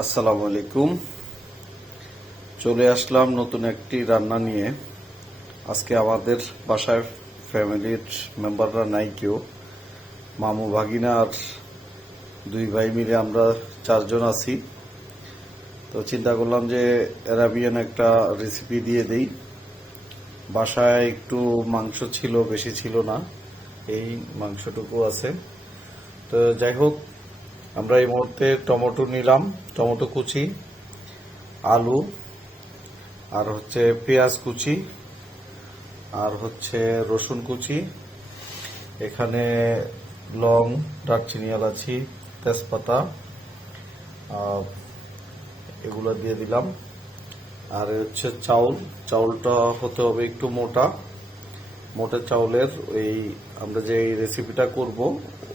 আসসালামু আলাইকুম। চলে আসলাম নতুন একটি রান্না নিয়ে। আজকে আমাদের বাসায় ফ্যামিলির মেম্বাররা নাই কেউ, মামু ভাগিনা আর দুই ভাই মিলে আমরা 4 জন আছি। তো চিন্তা করলাম যে অ্যারাবিয়ান একটা রেসিপি দিয়ে দেই। বাসায় একটু মাংস ছিল, বেশি ছিল না, এই মাংসটুকু আছে। তো যাই হোক, আমরা এই মুহূর্তে টমেটো নিলাম, টমেটো কুচি, আলু, আর হচ্ছে পেঁয়াজ কুচি, আর হচ্ছে রসুন কুচি, এখানে লং, দারচিনি, এলাচি, তেজপাতা, এগুলো দিয়ে দিলাম। আর হচ্ছে চাউলটা হতে হবে একটু মোটা চাউলের। এই আমরা যে এই রেসিপিটা করব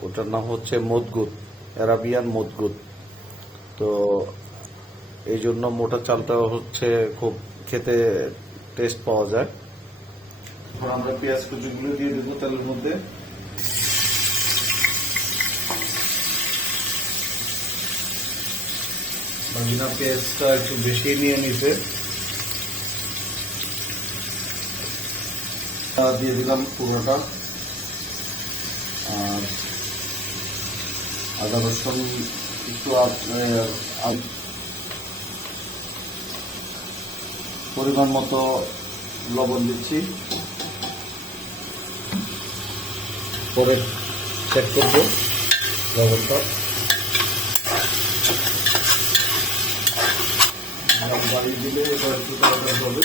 ওটার নাম হচ্ছে মদগুদ, অ্যারাবিয়ান মদগুদ। তো এই জন্য মোটা চালটা হচ্ছে খুব খেতে টেস্ট পাওয়া যায়। এখন আমরা পেঁয়াজ কুচিগুলো দিয়ে দেবো তেলের মধ্যে। বাগিনা পেঁয়াজটা একটু বেশি নিয়ে নিতে দিয়ে দিলাম পুরোটা। আর আদা রসুন একটু পরিমাণ মতো লবণ দিচ্ছি, পরে চেক করবো লবণটা। বাড়িয়ে দিলে এবার একটু তাড়াতাড়ি হবে।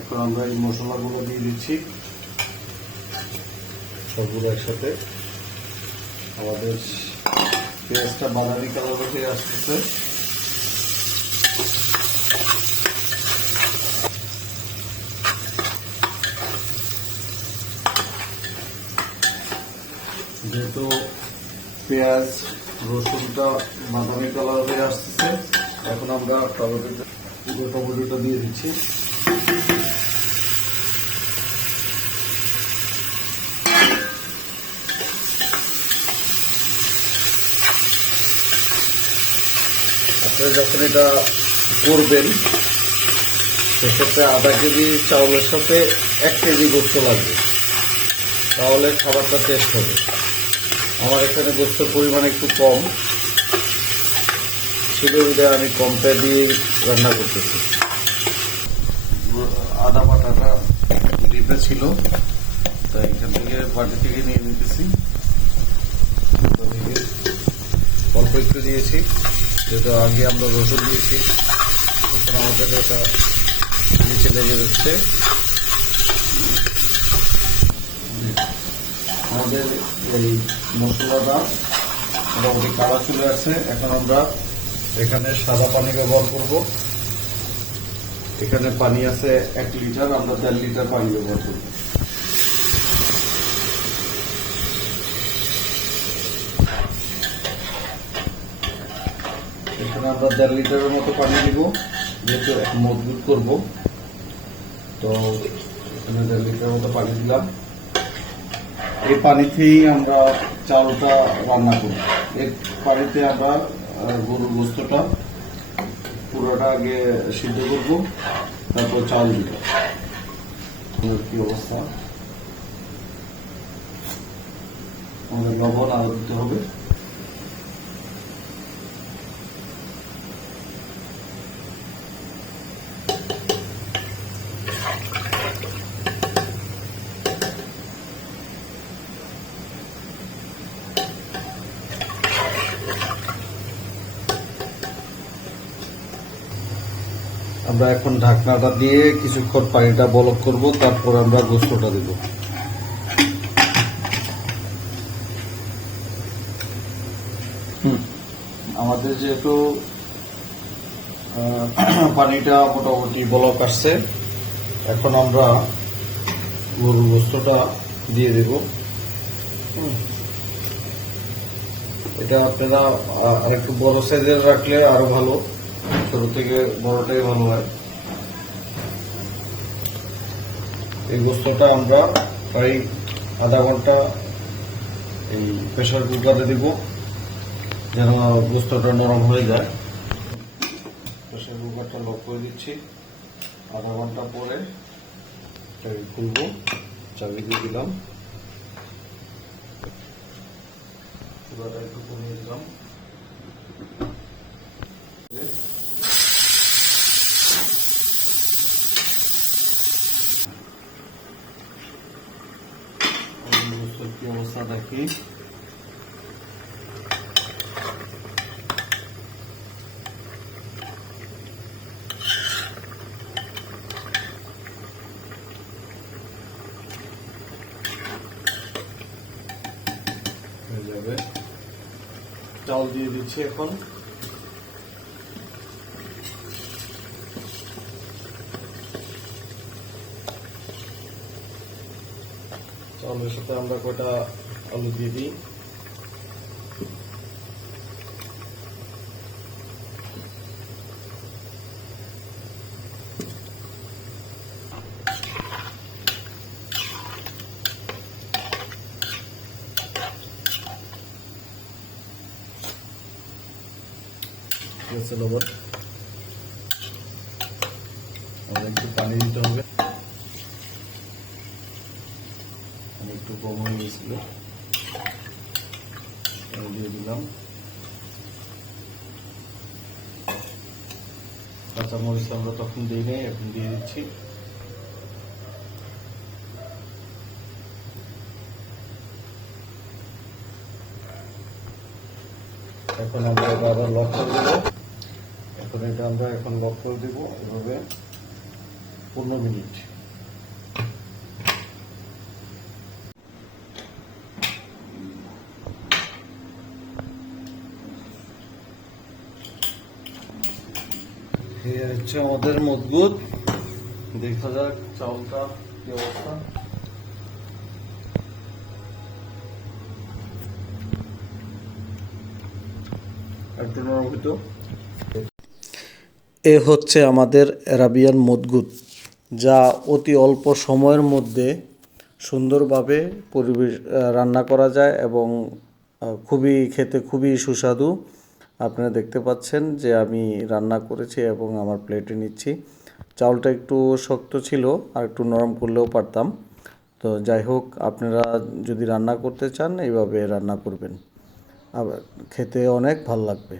এখন আমরা এই মশলাগুলো দিয়ে দিচ্ছি সবগুলো একসাথে। আমাদের পেঁয়াজটা বাদামি কালার হয়ে আসতেছে। যেহেতু পেঁয়াজ রসুনটা বাদামি কালার হয়ে আসতেছে, এখন আমরা টমেটোটা দিয়ে দিচ্ছি। আপনারা যখন এটা করবেন সেক্ষেত্রে আধা কেজি চাউলের সাথে 1 কেজি গোস্ত লাগবে, তাহলে খাবারটা টেস্ট হবে। আমার এখানে গোস্তের পরিমাণ একটু কম ছিল, আমি কমটা দিয়ে রান্না করতেছি। আদা বাটাটা ডিপে ছিল, তাই এখান থেকে বাটি থেকে নিয়ে নিতেছি। অল্প একটু দিয়েছি, যেহেতু আগে আমরা রসুন দিয়েছি, তখন আমাদের এটা নিচে লেগে যাচ্ছে। আমাদের এই মশলাটা মোটামুটি কালা চলে আসছে। এখন আমরা এখানে সাদা পানি ব্যবহার করব। এখানে পানি আছে 1 লিটার, আমরা 1.5 লিটার পানি ব্যবহার করব। এখানে আমরা 1.5 লিটারের মতো পানি দিব, যেহেতু মজবুত করব। তো এখানে 1.5 লিটার মতো পানি দিলাম। এই পানিতেই আমরা চালটা রান্না করব। এই পানিতে আমরা গরুর গোস্তটা পুরোটা আগে সিদ্ধ করবো, তারপর চাল দিব। কি অবস্থা, আমাদের লবণ আরো দিতে হবে। আমরা এখন ঢাকনাটা দিয়ে কিছুক্ষণ পানিটা বলক করব, তারপর আমরা গোস্তটা দেব। আমাদের যেহেতু পানিটা মোটামুটি বলক আসছে, এখন আমরা গরুর গোস্তটা দিয়ে দেব। এটা আপনারা একটু বড় সাইজের রাখলে আরো ভালো, ছোট থেকে বড়টাই ভালো হয়। এই গোস্তটা আমরা প্রায় আধা ঘন্টা এই প্রেসার কুকারে দিব, যেন গোস্তটা নরম হয়ে যায়। প্রেসার কুকারটা লক করে দিচ্ছি। আধা ঘন্টা পরে খুলবো, চাবি দিয়ে দিলাম, চুলাটা একটু কমিয়ে দিলাম। কি অবস্থা দেখি। হয়ে যাবে। চাল দিয়ে দিচ্ছি এখন। চালের সাথে আমরা কয়টা আলু দিয়ে দিই। লবণ আর একটু পানি দিতে হবে, আমি একটু কম হয়ে গেছিল, দিয়ে দিলাম। কাঁচামরিচ আমরা তখন দিই নাই, এখন দিয়ে দিচ্ছি। এখন আমরা আবার লক করে দেবো। এটা আমরা এখন লক করে দিব এভাবে 15 মিনিট। এই হচ্ছে আমাদের মজবুত। দেখা যাক চাউলটা কি অবস্থা। একটু নরম হইতো। এ হচ্ছে আমাদের অ্যারাবিয়ান মদগুত, যা অতি অল্প সময়ের মধ্যে সুন্দরভাবে রান্না করা যায় এবং খেতে খুবই সুস্বাদু। আপনারা দেখতে পাচ্ছেন যে আমি রান্না করেছি এবং আমার প্লেটে নিচ্ছি। চাউলটা একটু শক্ত ছিল, আর একটু নরম করলেও পারতাম। তো যাই হোক, আপনারা যদি রান্না করতে চান এইভাবে রান্না করবেন, খেতে অনেক ভালো লাগবে।